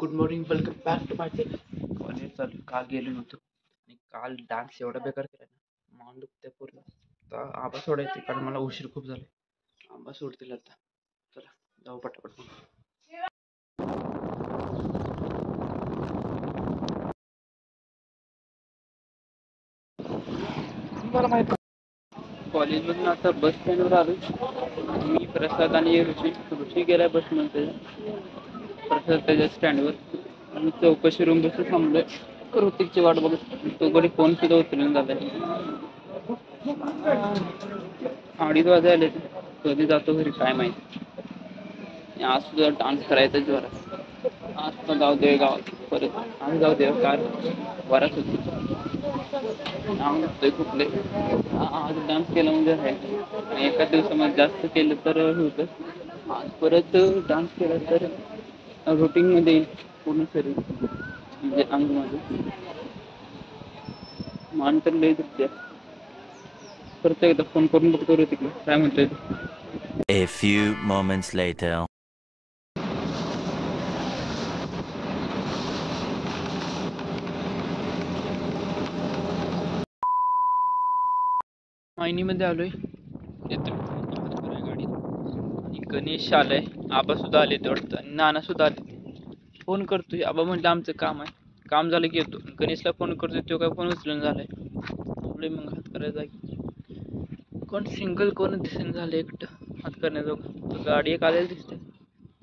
Good morning, welcome back to my channel. College चालू. काल गेलो नव्हतो आणि काल डान्स एवढा बेकार केला ना, मान दुखते पूर्ण. आता आंबा सोडायचे कारण मला उशीर खूप झाला. आंबा सोडतील आता. चला जाऊ पटापट. मला माहिती कॉलेजमधून आता बस स्टँडवर आलो. मी प्रसाद आणि ऋषी गेलाय बसमध्ये. प्रसाद त्याच्या स्टँडवर आणि चौकशी रूम बसून थांबलोय. ऋतिकची वाट बघत. तो कधी फोन सुद्धा उचलून जाते. 2:30 वाजे आले. कधी जातो घरी काय माहिती. आज सुद्धा डान्स करायचा जोरात. आज तर जाऊ दे गावात परत. आज जाऊ दे कार वरात होती. कुठले आज डान्स केला म्हणजे आहे. आणि एका दिवसामध्ये जास्त केलं तर होतं. आज परत डान्स केला तर रुटीन मध्ये येईल पूर्ण शरीर, म्हणजे अंग माझं. मान तर लय दुखते. परत एकदा फोन करून बघतो रे तिकडे काय म्हणतोय. A few moments later. मायनीमध्ये आलोय. येतो गाडीत आणि गणेश आलाय. आबा सुद्धा आले वाटतं आणि नाना सुद्धा आले. फोन करतोय. आबा म्हटलं आमचं काम आहे, काम झालं की येतो. गणेशला फोन करतोय, तो काय फोन उचलून झालाय. मग हात करायचा. कोण सिंगल कोण दिसेन झालं एकटं हात करण्याजोगं. गाडी एक आलेली दिसते.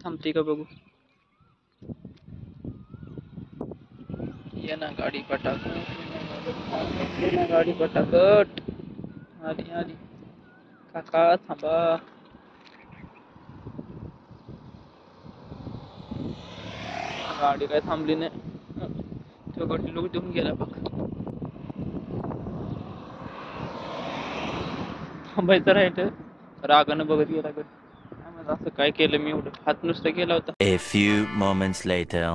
थांबते का बघू. ये ना गाडी पटाकट. ये ना गाडी पटाकट. आली आली. काका थांबा. गाडी काय थांबली नाही. तो गटी लोक देऊन गेला बघ. थांबायचं राहिलं. रागानं बघत गेला गट. असं काय केलं मी एवढं. हात नुसतं केला होता. A few moments later.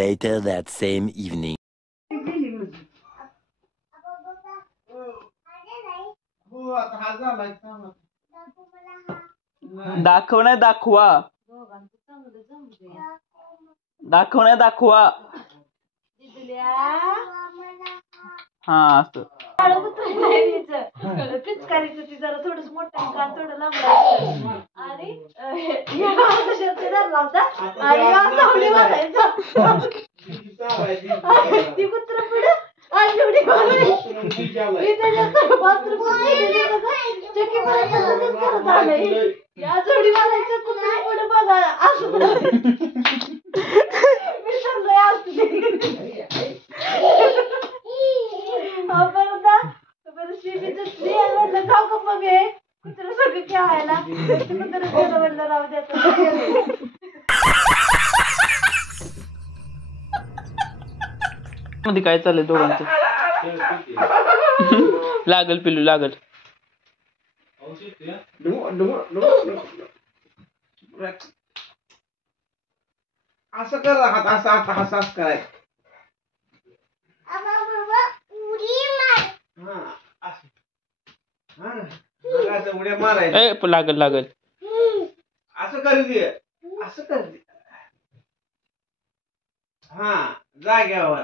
Later that same evening. दाखव नाही दाखवा. दाखव नाही दाखवा. हा असं पिचकारीचं ती जरा थोडंसं मोठं कान थोडं लांब आणि ती कुत्र पुढे या जोडी मारायचं कुत्रा पुढे बघा असं विसरलोय जाऊ का मग हे कुत्र सगळं खेळायला. कुत्र म्हणलं राहू द्यायचं. मध्ये काय चाललंय दोघांचं. लागल पिलू लागल. असं कर. हात असं असं असं करायचं. उड्या मारायचं. लागल लागल. असं कर दे. असं कर दे. हा जाग्यावर.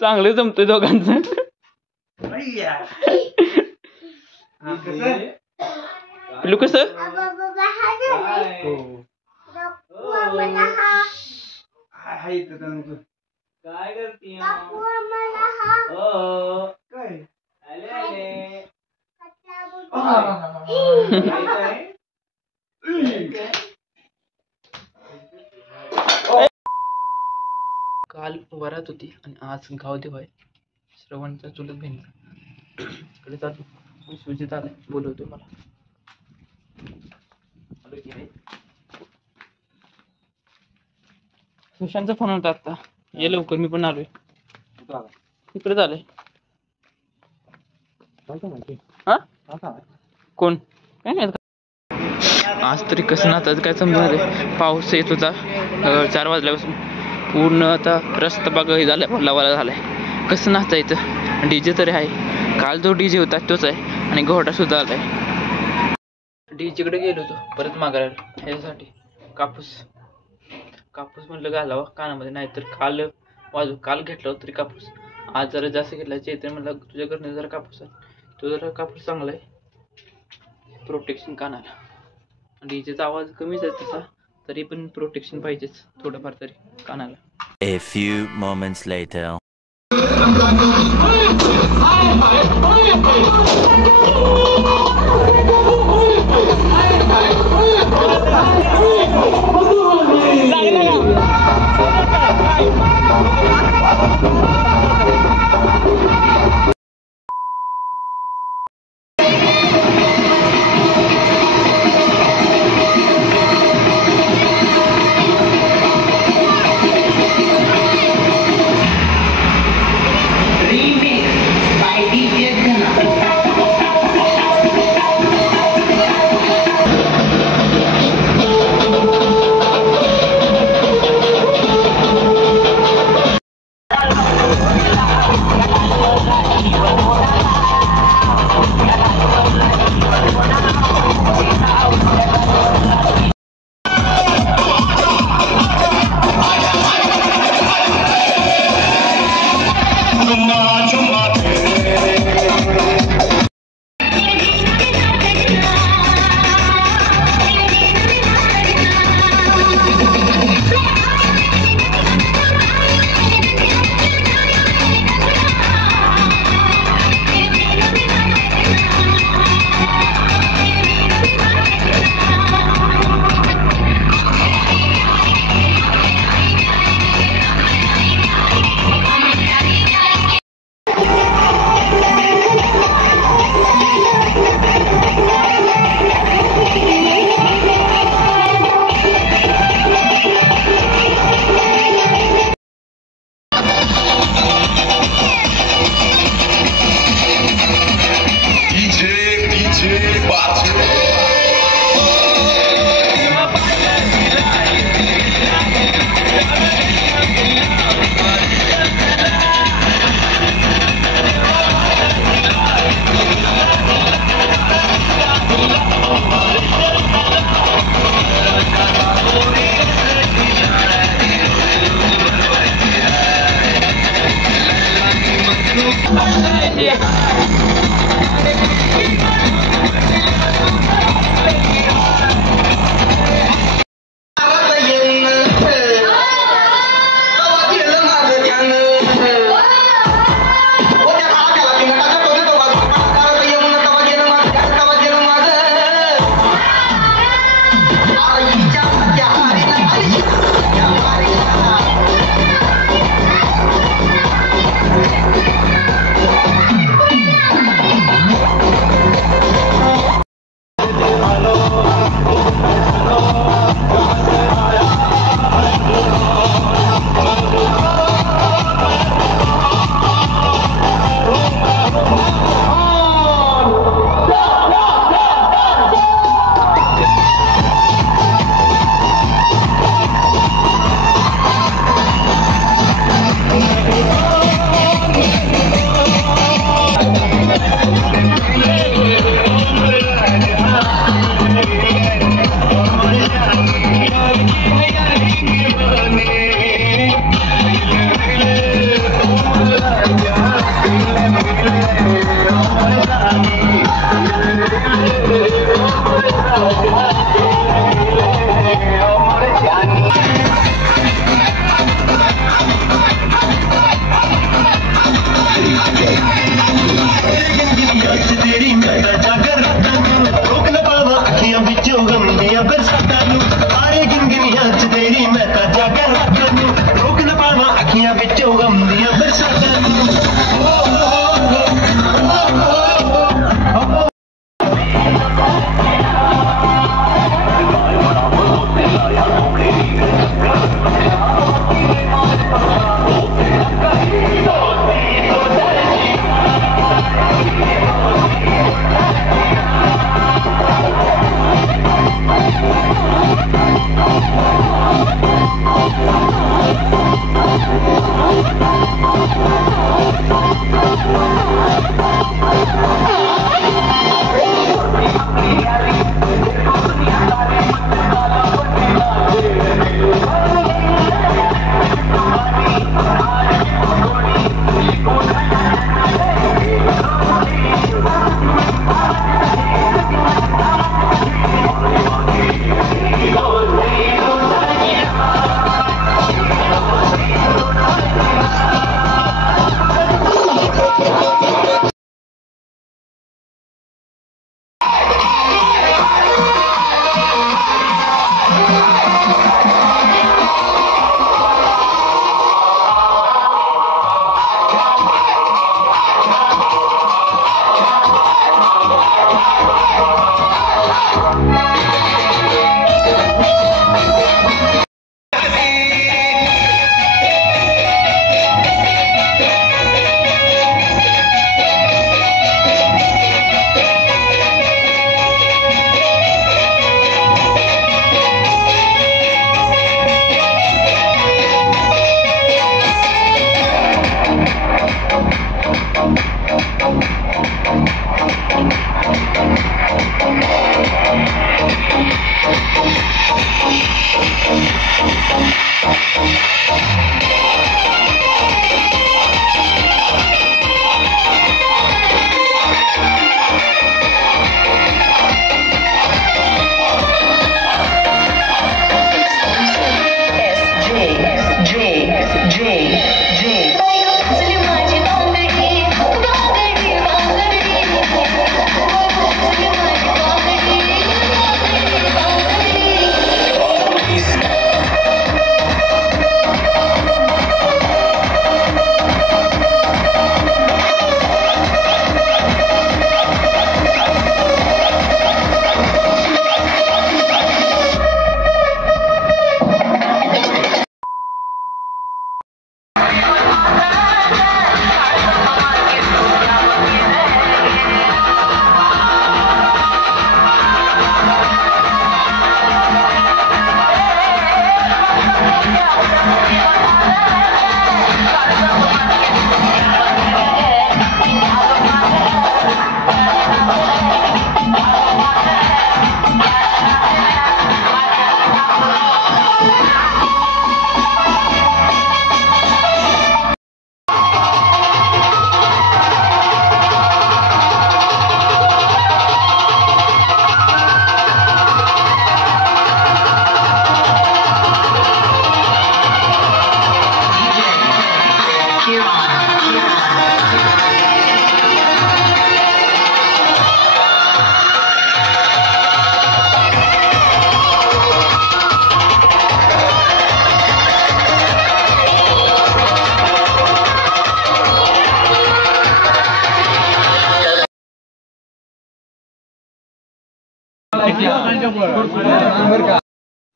चांगलं जमतंय दोघांचं. पिलू कसं. काय करते काल वरात होती आणि आज गावदेव आहे. श्रवणचा चुलत बहीण कडे जातो. विश्वजित आलाय, बोलवतोय मला. सुशांतचा फोन होता आता. ये लवकर, मी पण आलोय. तिकडे झालंय. हा कोण काय नाही. आज तरी कसं नाचायचं काय समजा. पाऊस येत होता 4 वाजल्यापासून. पूर्ण आता रस्ता बघा हे झालाय, पल्लावाला झालाय. कसं नाचायचं. डीजे तरी आहे. काल जो डीजे होता तोच आहे आणि घोडा सुद्धा आलाय. डीजेकडे गेलो होतो परत मागायला ह्याच्यासाठी कापूस म्हटलं घालावं कानामध्ये, नाहीतर काल घेतला होता तरी कापूस, आज जरा जास्त घेतला. चैत्र म्हणलं तुझ्याकडनं जरा कापूस आहे, तो जरा कापूस चांगला आहे प्रोटेक्शन कानाला. डीजेचा आवाज कमीच आहे तसा, तरी पण प्रोटेक्शन पाहिजेच थोडंफार तरी कानाला. A few moments later.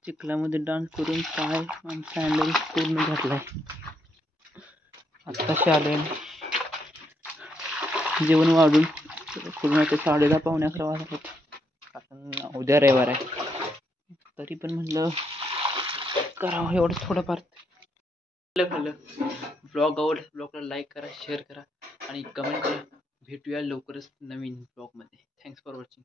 चिखलामध्ये डान्स करून पाय सॅन्डल पूर्ण घातलाय. आत्ताशी आलोय जेवण वाढून पूर्ण ते 10:30 पावणे 11 वाजता. कारण उद्या रविवार आहे. तरी पण म्हणलं करावं एवढं थोडंफार. ब्लॉग आवडला ब्लॉगला लाईक करा, शेअर करा आणि कमेंट करा. भेटूया लवकरच नवीन ब्लॉगमध्ये. Thanks for watching.